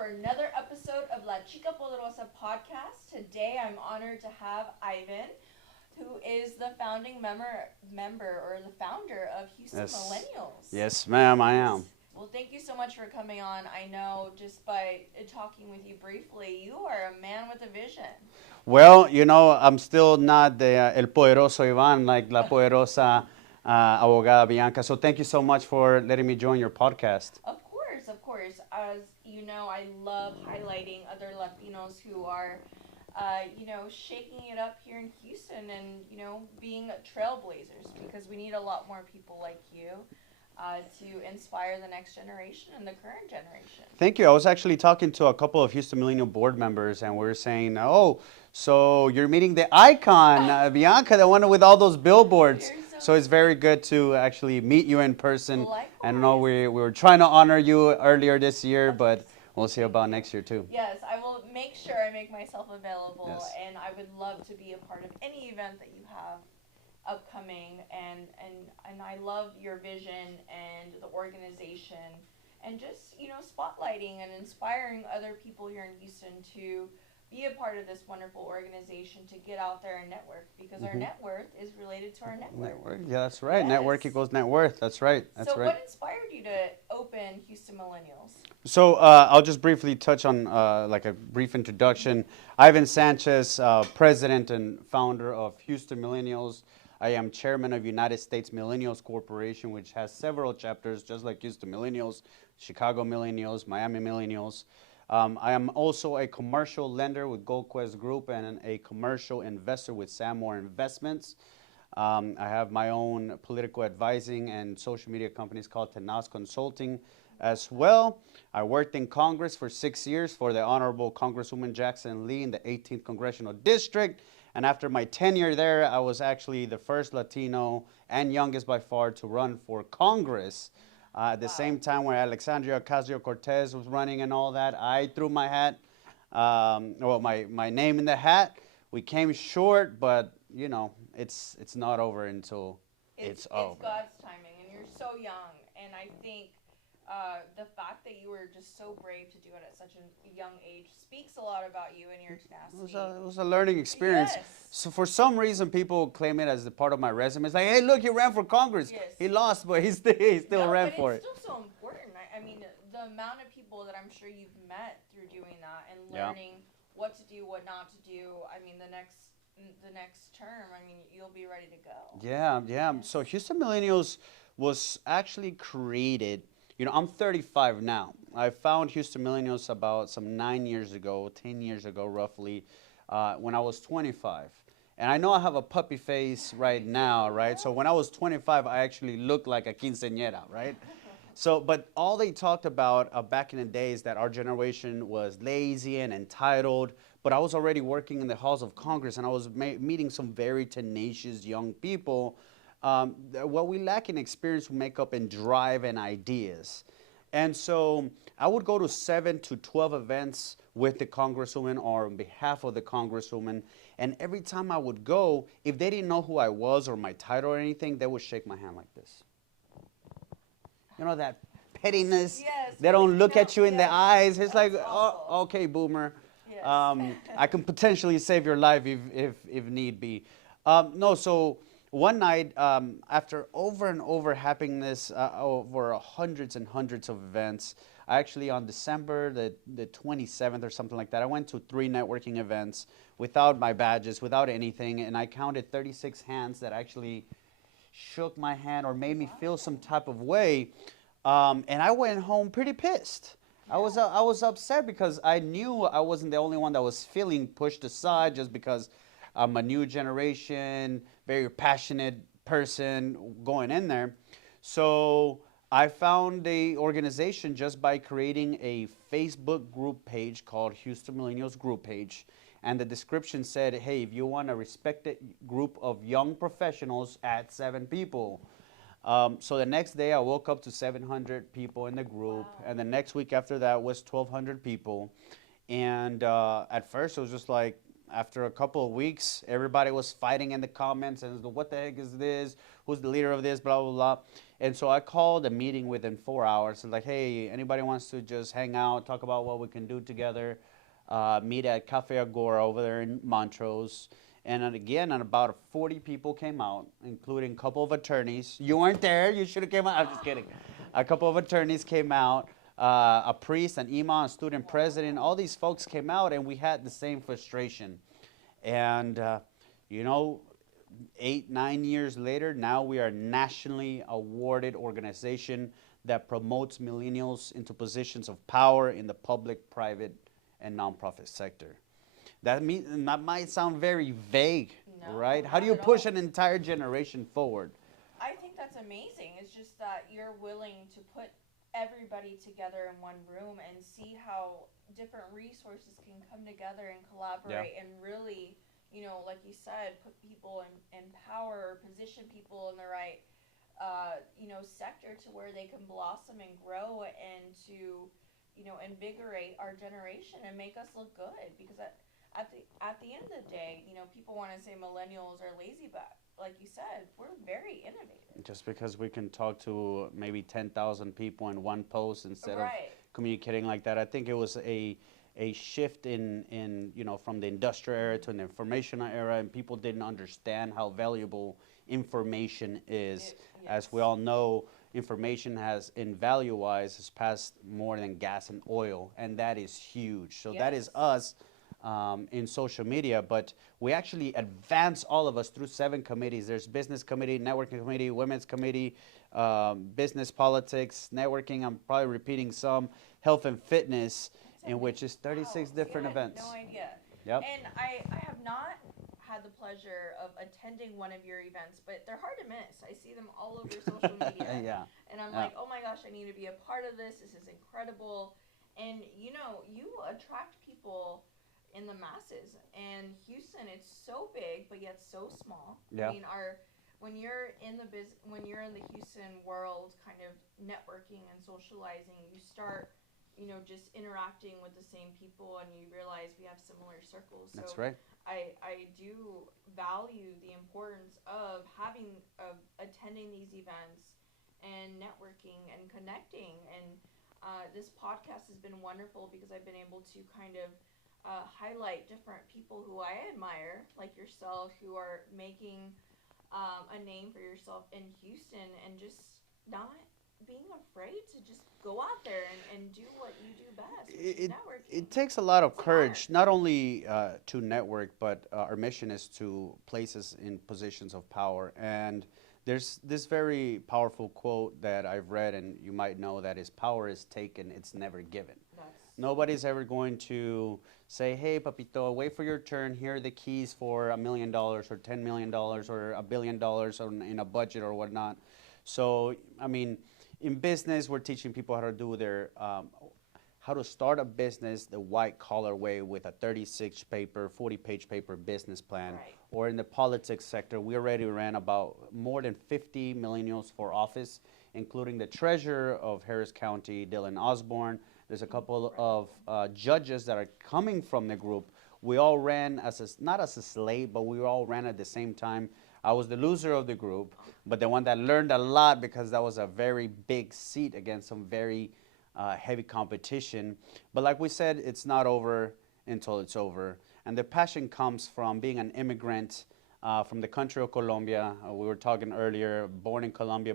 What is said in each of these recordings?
for another episode of Lachica Poderosa podcast. Today I'm honored to have Ivan, who is the founding member or the founder of Houston Millennials. Yes, ma'am, I am. Well, thank you so much for coming on. I know just by talking with you briefly, you are a man with a vision. Well, I'm still not the El Poderoso Ivan, like La Poderosa Abogada Bianca. So thank you so much for letting me join your podcast. Of course, of course. As you know, I love highlighting other Latinos who are, shaking it up here in Houston and, being trailblazers because we need a lot more people like you to inspire the next generation and the current generation. Thank you. I was actually talking to a couple of Houston Millennial board members, and we were saying, oh, so you're meeting the icon, Bianca, the one with all those billboards. So it's very good to actually meet you in person. Likewise. I know we were trying to honor you earlier this year, but we'll see about next year too. Yes, I will make sure I make myself available, Yes. and I would love to be a part of any event that you have upcoming, and I love your vision and the organization and just, spotlighting and inspiring other people here in Houston to be a part of this wonderful organization, to get out there and network, because our net worth is related to our network. Yeah, that's right. Yes. Network equals net worth. That's right. That's so right. what inspired you to open Houston Millennials? So I'll just briefly touch on like a brief introduction. Ivan Sanchez, president and founder of Houston Millennials. I am chairman of United States Millennials Corporation, which has several chapters, just like Houston Millennials, Chicago Millennials, Miami Millennials. I am also a commercial lender with Gold Quest Group and a commercial investor with Samore Investments. I have my own political advising and social media companies called Tenaz Consulting as well. I worked in Congress for 6 years for the Honorable Congresswoman Jackson Lee in the 18th Congressional District. And after my tenure there, I was actually the first Latino and youngest by far to run for Congress. At the same time where Alexandria Ocasio-Cortez was running and all that, I threw my hat, my name in the hat. We came short, but, it's not over until it's over. It's God's timing, and you're so young, and I think the fact that you were just so brave to do it at such a young age speaks a lot about you and your tenacity. It was a learning experience. Yes. So for some reason, people claim it as a part of my resume. It's like, hey, look, he ran for Congress. Yes. He lost, but he still ran for it. It's still so important. I mean, the amount of people that I'm sure you've met through doing that and Yeah. learning what to do, what not to do. I mean, the next term, I mean, you'll be ready to go. Yeah. Yes. So Houston Millennials was actually created. I'm 35 now. I found Houston Millennials about some 9 years ago, 10 years ago roughly, when I was 25. And I know I have a puppy face right now, right? So when I was 25, I actually looked like a quinceañera, right? So, but all they talked about back in the days that our generation was lazy and entitled. But I was already working in the halls of Congress, and I was meeting some very tenacious young people. What we lack in experience, we make up in drive and ideas. And so I would go to 7 to 12 events with the congresswoman or on behalf of the congresswoman. And every time I would go, if they didn't know who I was or my title or anything, they would shake my hand like this. That pettiness. Yes, They don't look at you in the yes. eyes. It's like, That's oh, awful. okay, boomer. Yes. I can potentially save your life if need be. No, so one night, after over and over having this, over hundreds and hundreds of events, I actually on December the 27th or something like that, I went to 3 networking events without my badges, without anything, and I counted 36 hands that actually shook my hand or made me feel some type of way, and I went home pretty pissed. I was upset because I knew I wasn't the only one that was feeling pushed aside just because I'm a new generation, very passionate person going in there. So I found the organization just by creating a Facebook group page called Houston Millennials Group Page. And the description said, hey, if you want a respected group of young professionals, add 7 people. So the next day I woke up to 700 people in the group. Wow. And the next week after that was 1,200 people. And at first it was just like, after a couple of weeks, everybody was fighting in the comments and what the heck is this? Who's the leader of this? Blah, blah, blah. And so I called a meeting within 4 hours. And like, hey, anybody wants to just hang out, talk about what we can do together, meet at Cafe Agora over there in Montrose. And then again, and about 40 people came out, including a couple of attorneys. You weren't there. You should have came out. I'm just kidding. A couple of attorneys came out. A priest, an imam, a student president, all these folks came out, and we had the same frustration. And, you know, 8, 9 years later, now we are a nationally awarded organization that promotes millennials into positions of power in the public, private, and nonprofit sector. That might sound very vague, No, right? How do not you at push all. an entire generation forward? I think that's amazing. It's just that you're willing to put everybody together in one room and see how different resources can come together and collaborate and really, you know, like you said, put people in power, position people in the right, you know, sector to where they can blossom and grow and to, you know, invigorate our generation and make us look good. Because at the end of the day, you know, people want to say millennials are lazy, but like you said, we're very innovative. Just because we can talk to maybe 10,000 people in one post instead of Right. communicating like that. I think it was a shift in, you know, from the industrial era to the informational era, and people didn't understand how valuable information is. As we all know, information has, in value-wise, has passed more than gas and oil, and that is huge. So that is us in social media, but we actually advance all of us through 7 committees. There's business committee, networking committee, women's committee, business politics, networking, I'm probably repeating some, health and fitness, in which is 36 different events. No idea. Yep. And I have not had the pleasure of attending one of your events, but they're hard to miss. I see them all over social media. Yeah. And I'm like, oh my gosh, I need to be a part of this. This is incredible. And you know, you attract people in the masses. And Houston, it's so big, but yet so small. Yeah. I mean, when you're in the when you're in the Houston world, kind of networking and socializing, you start, you know, just interacting with the same people, and you realize we have similar circles. That's So right. I do value the importance of attending these events and networking and connecting. And this podcast has been wonderful because I've been able to kind of highlight different people who I admire, like yourself, who are making a name for yourself in Houston and just not being afraid to just go out there and do what you do best, which is networking. It takes a lot of courage, not only to network, but our mission is to place us in positions of power. And there's this very powerful quote that I've read, and you might know, that is, power is taken, it's never given. Nobody's ever going to say, hey, papito, wait for your turn. Here are the keys for $1 million or $10 million or $1 billion in a budget or whatnot. So, I mean, in business, we're teaching people how to do how to start a business the white collar way with a 36 paper, 40-page paper business plan. Right. Or in the politics sector, we already ran about more than 50 millennials for office, including the treasurer of Harris County, Dylan Osborne. There's a couple of judges that are coming from the group. We all ran not as a slate, but we all ran at the same time. I was the loser of the group, but the one that learned a lot, because that was a very big seat against some very heavy competition. But like we said, it's not over until it's over. And the passion comes from being an immigrant from the country of Colombia. We were talking earlier, born in Colombia,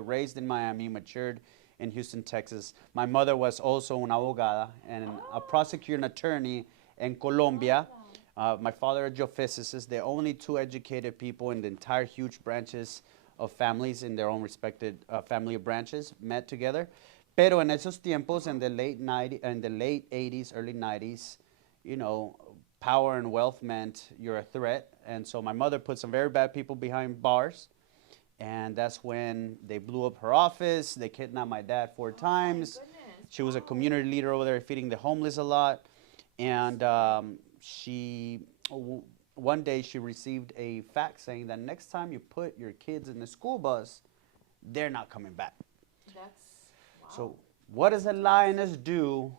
raised in Miami, matured in Houston, Texas. My mother was also una abogada and a prosecutor and attorney in Colombia. My father, a geophysicist. The only 2 educated people in the entire huge branches of families in their own respected family branches met together. Pero en esos tiempos, in the late 80s, early 90s, you know, power and wealth meant you're a threat. And so my mother put some very bad people behind bars. And that's when they blew up her office. They kidnapped my dad 4 times. She was a community leader over there, feeding the homeless a lot. And one day she received a fax saying that next time you put your kids in the school bus, they're not coming back. Wow. So what does a lioness do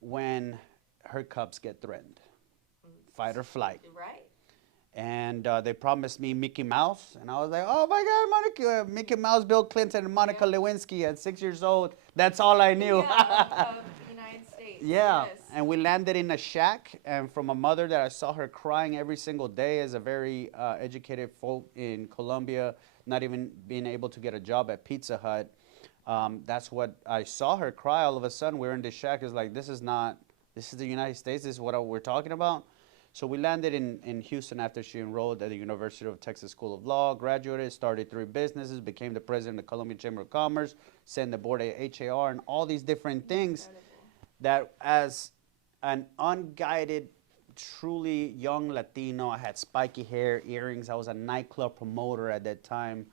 when her cubs get threatened? fight or flight. Right. And they promised me Mickey Mouse, and I was like, "Oh my God, Monica, Mickey Mouse, Bill Clinton, and Monica Yeah. Lewinsky." At 6 years old, that's all I knew. Yeah, of the United States. Yeah, Yes. and we landed in a shack, and from a mother that I saw her crying every single day as a very educated folk in Colombia, not even being able to get a job at Pizza Hut. That's what I saw her cry. All of a sudden, we're in this shack. It's like, this is not, this is the United States. This is what we're talking about. So we landed in Houston after she enrolled at the University of Texas School of Law, graduated, started 3 businesses, became the president of the Colombian Chamber of Commerce, sent the board at HAR, and all these different things that as an unguided, truly young Latino, I had spiky hair, earrings. I was a nightclub promoter at that time.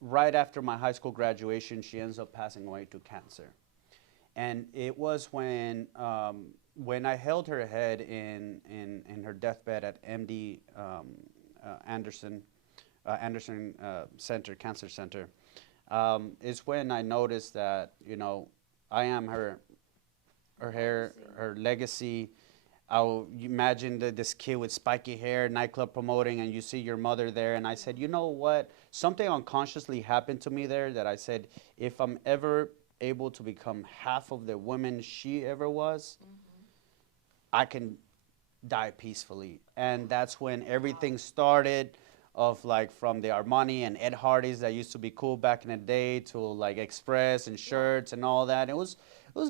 Right after my high school graduation, she ends up passing away to cancer. And it was when I held her head in her deathbed at MD Anderson Center, Cancer Center, is when I noticed that, you know, I am her hair, her legacy. I'll imagine this kid with spiky hair, nightclub promoting, and you see your mother there. And I said, you know what? Something unconsciously happened to me there that I said, if I'm ever able to become half of the woman she ever was, I can die peacefully. And that's when everything started, of like from the Armani and Ed Hardy's that used to be cool back in the day to like Express and shirts and all that. It was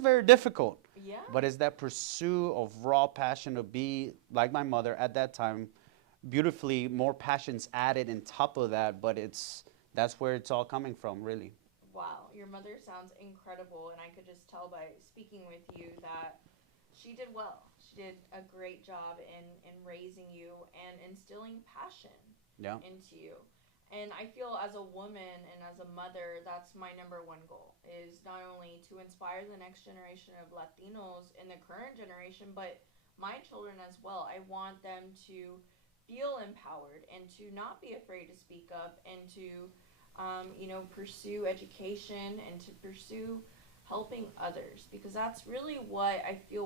very difficult. Yeah. But it's that pursuit of raw passion to be like my mother at that time, beautifully more passions added on top of that, but that's where it's all coming from, really. Wow, your mother sounds incredible, and I could just tell by speaking with you that she did well. She did a great job in raising you and instilling passion into you. And I feel as a woman and as a mother, that's my number one goal, is not only to inspire the next generation of Latinos in the current generation, but my children as well. I want them to feel empowered and to not be afraid to speak up and to pursue education and to pursue helping others, because that's really what I feel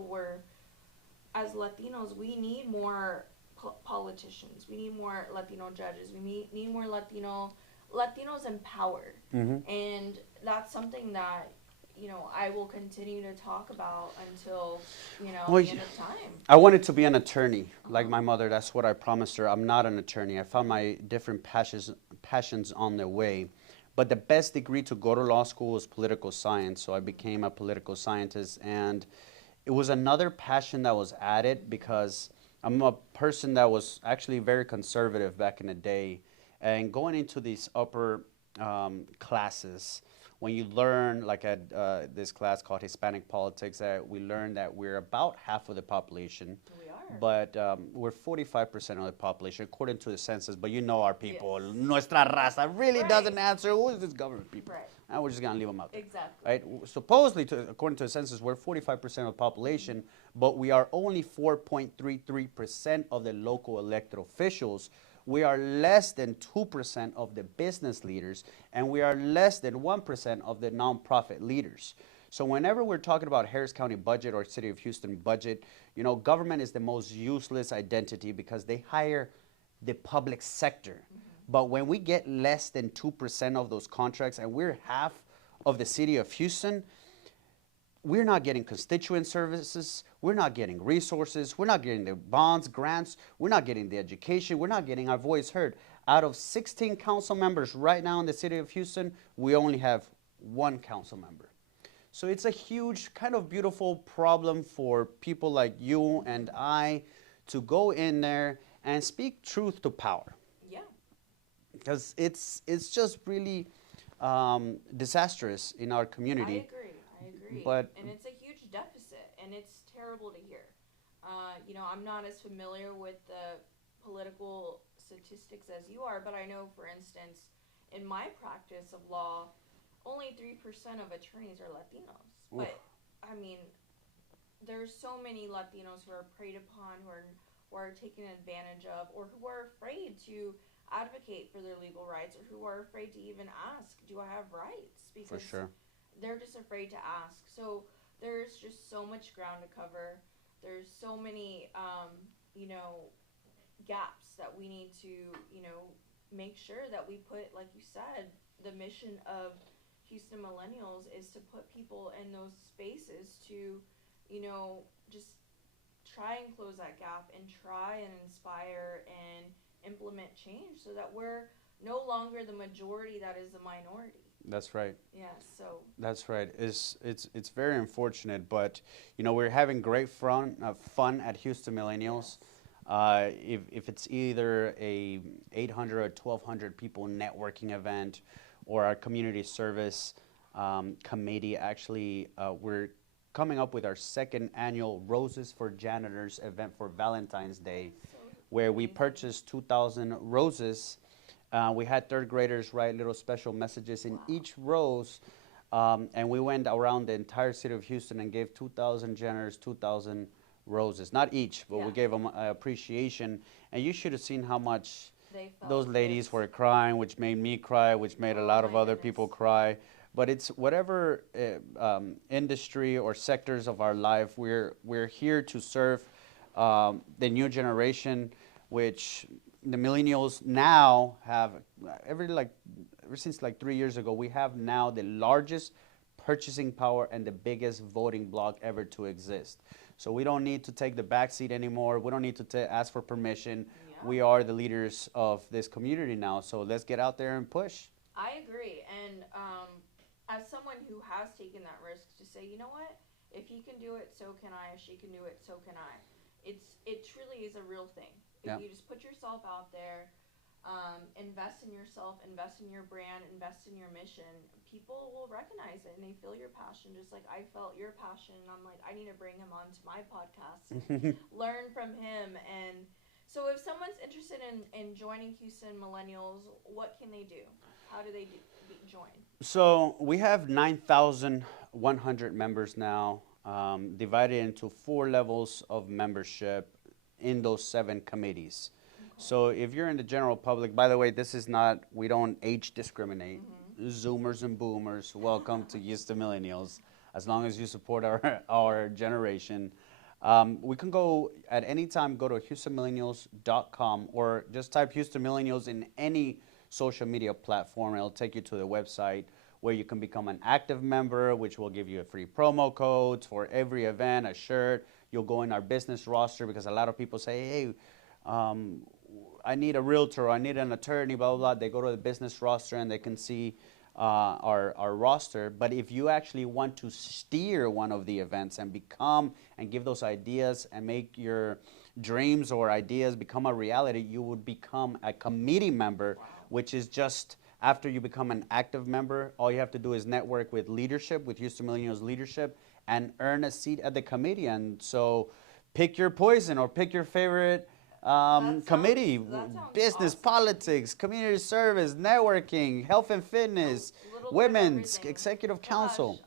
as Latinos, we need more politicians. We need more Latino judges. We need more Latinos empowered. Mm-hmm. And that's something that, I will continue to talk about until, the end of time. I wanted to be an attorney, like my mother. That's what I promised her. I'm not an attorney. I found my different passions on the way. But the best degree to go to law school was political science, so I became a political scientist. And it was another passion that was added because I'm a person that was actually very conservative back in the day. And going into these upper classes, when you learn, like at this class called Hispanic Politics, that we learned that we're about half of the population. We are. But we're 45% of the population, according to the census. But you know our people, nuestra raza, really doesn't answer. Who is this government people? Right. And we're just going to leave them out there. Exactly. Right? Supposedly, according to the census, we're 45% of the population, but we are only 4.33% of the local elected officials. We are less than 2% of the business leaders, and we are less than 1% of the nonprofit leaders. So whenever we're talking about Harris County budget or City of Houston budget, government is the most useless identity because they hire the public sector. Mm-hmm. But when we get less than 2% of those contracts and we're half of the City of Houston, we're not getting constituent services, we're not getting resources, we're not getting the bonds, grants, we're not getting the education, we're not getting our voice heard. Out of 16 council members right now in the City of Houston, we only have 1 council member. So it's a huge, kind of beautiful problem for people like you and I to go in there and speak truth to power. Yeah. Because it's just really disastrous in our community. I agree. But and it's a huge deficit, and it's terrible to hear. I'm not as familiar with the political statistics as you are, but I know, for instance, in my practice of law, only 3% of attorneys are Latinos. Oof. But, I mean, there's so many Latinos who are preyed upon, who are taken advantage of, or who are afraid to advocate for their legal rights, or who are afraid to even ask, do I have rights? Because for sure. They're just afraid to ask. So there's just so much ground to cover. There's so many you know, gaps that we need to, you know, make sure that we put, like you said, the mission of Houston Millennials is to put people in those spaces to, you know, just try and close that gap and try and inspire and implement change so that we're no longer the majority that is the minority. That's right. Yeah, so That's right. It's very unfortunate, but you know we're having great fun at Houston Millennials. yes. If it's either a 800 or 1,200 people networking event, or our community service committee, actually we're coming up with our second annual Roses for Janitors event for Valentine's Day, So where we amazing. purchased 2,000 roses. We had third graders write little special messages in Wow. each rose, and we went around the entire city of Houston and gave 2,000 janitors 2,000 roses. Not each, but we Yeah. gave them appreciation. And you should have seen how much They felt those ladies this. were crying, which made me cry, which made a Oh lot of my other goodness. people cry. But it's whatever industry or sectors of our life, we're here to serve the new generation, which the millennials now have ever since like 3 years ago, we have now the largest purchasing power and the biggest voting bloc ever to exist. So we don't need to take the back seat anymore. We don't need to ask for permission. Yeah. We are the leaders of this community now. So let's get out there and push. I agree, and as someone who has taken that risk to say, you know what, if he can do it, so can I. If she can do it, so can I. It truly is a real thing. If Yeah. you just put yourself out there, invest in yourself, invest in your brand, invest in your mission, people will recognize it and they feel your passion, just like I felt your passion. And I'm like, I need to bring him onto my podcast and learn from him. And so, if someone's interested in joining Houston Millennials, what can they do? How do they join? So we have 9,100 members now, divided into 4 levels of membership in those 7 committees. So if you're in the general public, by the way, this is not, we don't age discriminate. Zoomers and boomers, welcome to Houston Millennials. As long as you support our generation. We can go at any time, go to HoustonMillennials.com or just type Houston Millennials in any social media platform. It'll take you to the website where you can become an active member, which will give you a free promo code for every event, a shirt. You'll go in our business roster because a lot of people say, hey, I need a realtor, I need an attorney, blah, blah, blah. They go to the business roster and they can see our roster. But if you actually want to steer one of the events and become and give those ideas and make your dreams or ideas become a reality, you would become a committee member, which is just after you become an active member, all you have to do is network with leadership, with Houston Millennials leadership, and earn a seat at the committee. And so pick your poison or pick your favorite committee, that sounds business, awesome. politics, community service, networking, health and fitness, Little bit of women's, everything. executive Gosh, council.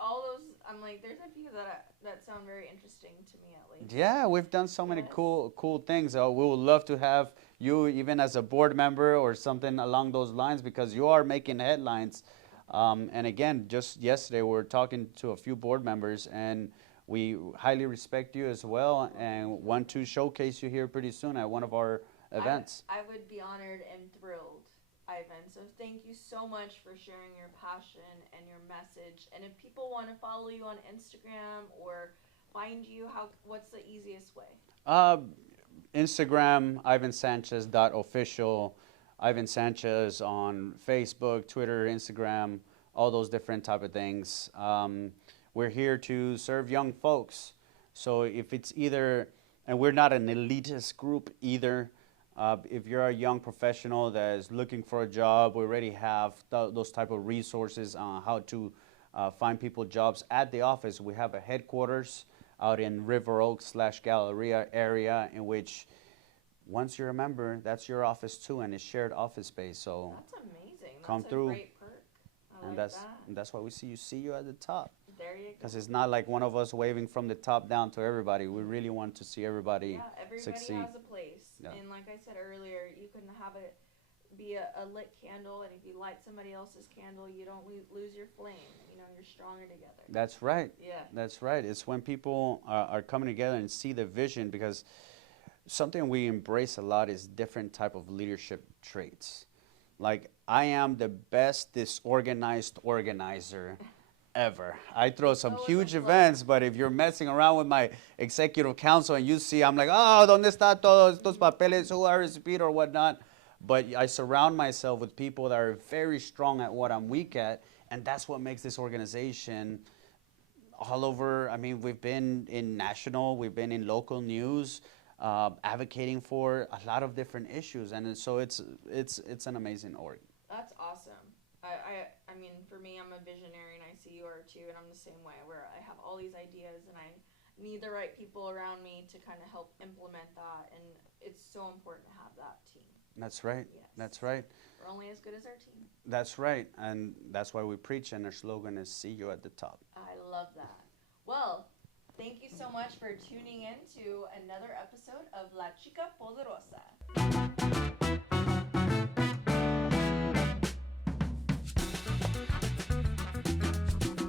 all those. I'm like, there's a few that sound very interesting to me at least. Yeah, we've done so many Yes. cool things. We would love to have you even as a board member or something along those lines because you are making headlines. And again, just yesterday we were talking to a few board members and we highly respect you as well and want to showcase you here pretty soon at one of our events. I would be honored and thrilled, Ivan. So thank you so much for sharing your passion and your message. And if people want to follow you on Instagram or find you, what's the easiest way? Instagram, ivansanchez.official, Ivan Sanchez on Facebook, Twitter, Instagram, all those different type of things. We're here to serve young folks. So if it's either, and we're not an elitist group either. If you're a young professional that is looking for a job, we already have those type of resources on how to find people jobs at the office. We have a headquarters out in River Oaks / Galleria area in which once you're a member, that's your office too, and it's shared office space. So That's amazing. come That's through. a great perk. I and like that's that. and that's why we see you at the top. There you go. Because it's not like one of us waving from the top down to everybody. We really want to see everybody Yeah, everybody succeed. has a place. Yeah. And like I said earlier, you can have it be a lit candle, and if you light somebody else's candle, you don't lose your flame. You know, you're stronger together. That's right. Yeah. That's right. It's when people are coming together and see the vision because something we embrace a lot is different type of leadership traits. Like I am the best disorganized organizer ever. I throw some Go with the huge flow. events, but if you're messing around with my executive council and you see, I'm like, oh, ¿dónde está todos estos papeles? Who are speed or whatnot? But I surround myself with people that are very strong at what I'm weak at, and that's what makes this organization all over. I mean, we've been in national, we've been in local news, advocating for a lot of different issues, and so it's an amazing org. That's awesome. I mean, for me, I'm a visionary, and I see you are too, and I'm the same way, where I have all these ideas, and I need the right people around me to kind of help implement that, and it's so important to have that team. That's right. Yes. That's right. We're only as good as our team. That's right. And that's why we preach, and our slogan is "See you at the top." I love that. Well, thank you so much for tuning in to another episode of La Chica Poderosa.